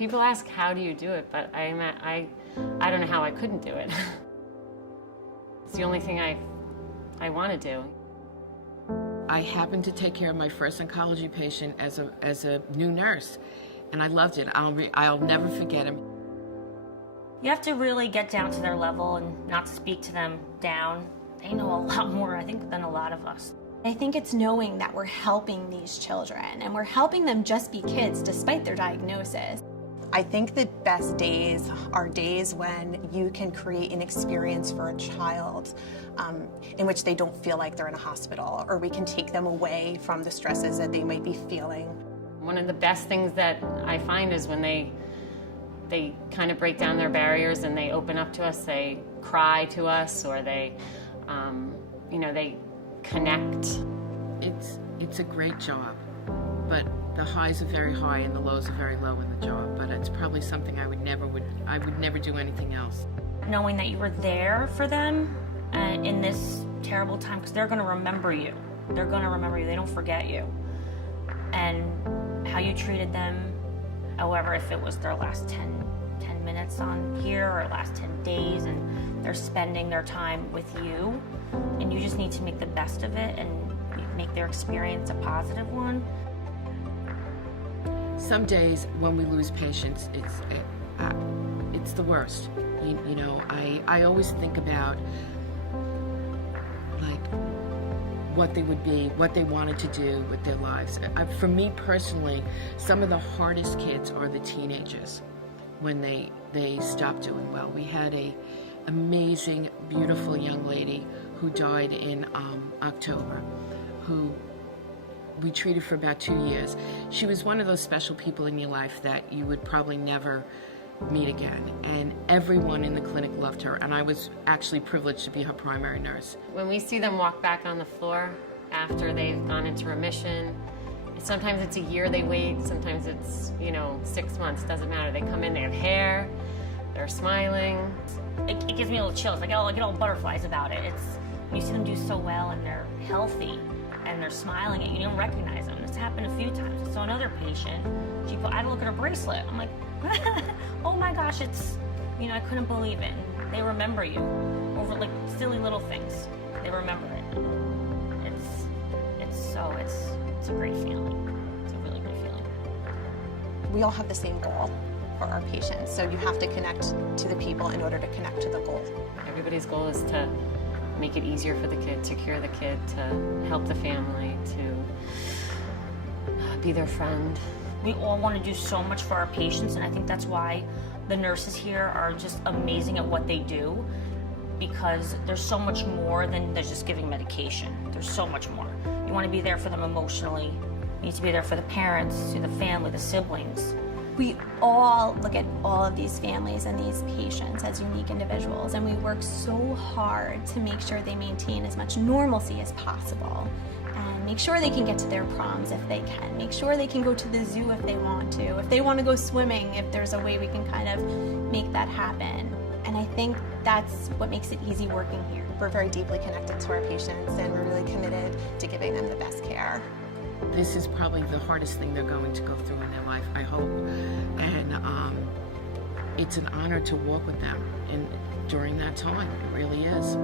People ask, how do you do it? But I don't know how I couldn't do it. It's the only thing I want to do. I happened to take care of my first oncology patient as a new nurse, and I loved it. I'll never forget him. You have to really get down to their level and not speak to them down. They know a lot more, I think, than a lot of us. I think it's knowing that we're helping these children, and we're helping them just be kids despite their diagnosis. I think the best days are days when you can create an experience for a child in which they don't feel like they're in a hospital, or we can take them away from the stresses that they might be feeling. One of the best things that I find is when they kind of break down their barriers and they open up to us, they cry to us, or they connect. It's a great job, but the highs are very high and the lows are very low in the job. But it's probably something I would never do anything else. Knowing that you were there for them in this terrible time, because they're going to remember you. They're going to remember you. They don't forget you. And how you treated them, however, if it was their last 10 minutes on here or last 10 days, and they're spending their time with you, and you just need to make the best of it and make their experience a positive one. Some days when we lose patients, it's the worst. You know, I always think about like what they would be, what they wanted to do with their lives. For me personally, some of the hardest kids are the teenagers when they stop doing well. We had a amazing, beautiful young lady who died in October, who we treated for about 2 years. She was one of those special people in your life that you would probably never meet again. And everyone in the clinic loved her, and I was actually privileged to be her primary nurse. When we see them walk back on the floor after they've gone into remission, sometimes it's a year they wait, sometimes it's, 6 months, doesn't matter. They come in, they have hair, they're smiling. It gives me a little chills. I get all butterflies about it. It's when you see them do so well and they're healthy and they're smiling and you don't recognize them. This happened a few times. I saw another patient. I had to look at her bracelet. I'm like, oh my gosh, it's, I couldn't believe it. And they remember you over like silly little things. They remember it. It's a great feeling. It's a really great feeling. We all have the same goal for our patients, so you have to connect to the people in order to connect to the goal. Everybody's goal is to make it easier for the kid, to cure the kid, to help the family, to be their friend. We all want to do so much for our patients, and I think that's why the nurses here are just amazing at what they do, because there's so much more than just giving medication. There's so much more. You want to be there for them emotionally. You need to be there for the parents, the family, the siblings. We all look at all of these families and these patients as unique individuals, and we work so hard to make sure they maintain as much normalcy as possible, and make sure they can get to their proms if they can, make sure they can go to the zoo if they want to, if they want to go swimming, if there's a way we can kind of make that happen. And I think that's what makes it easy working here. We're very deeply connected to our patients, and we're really committed to giving them the best care. This is probably the hardest thing they're going to go through in their life, I hope. And it's an honor to walk with them during that time. It really is.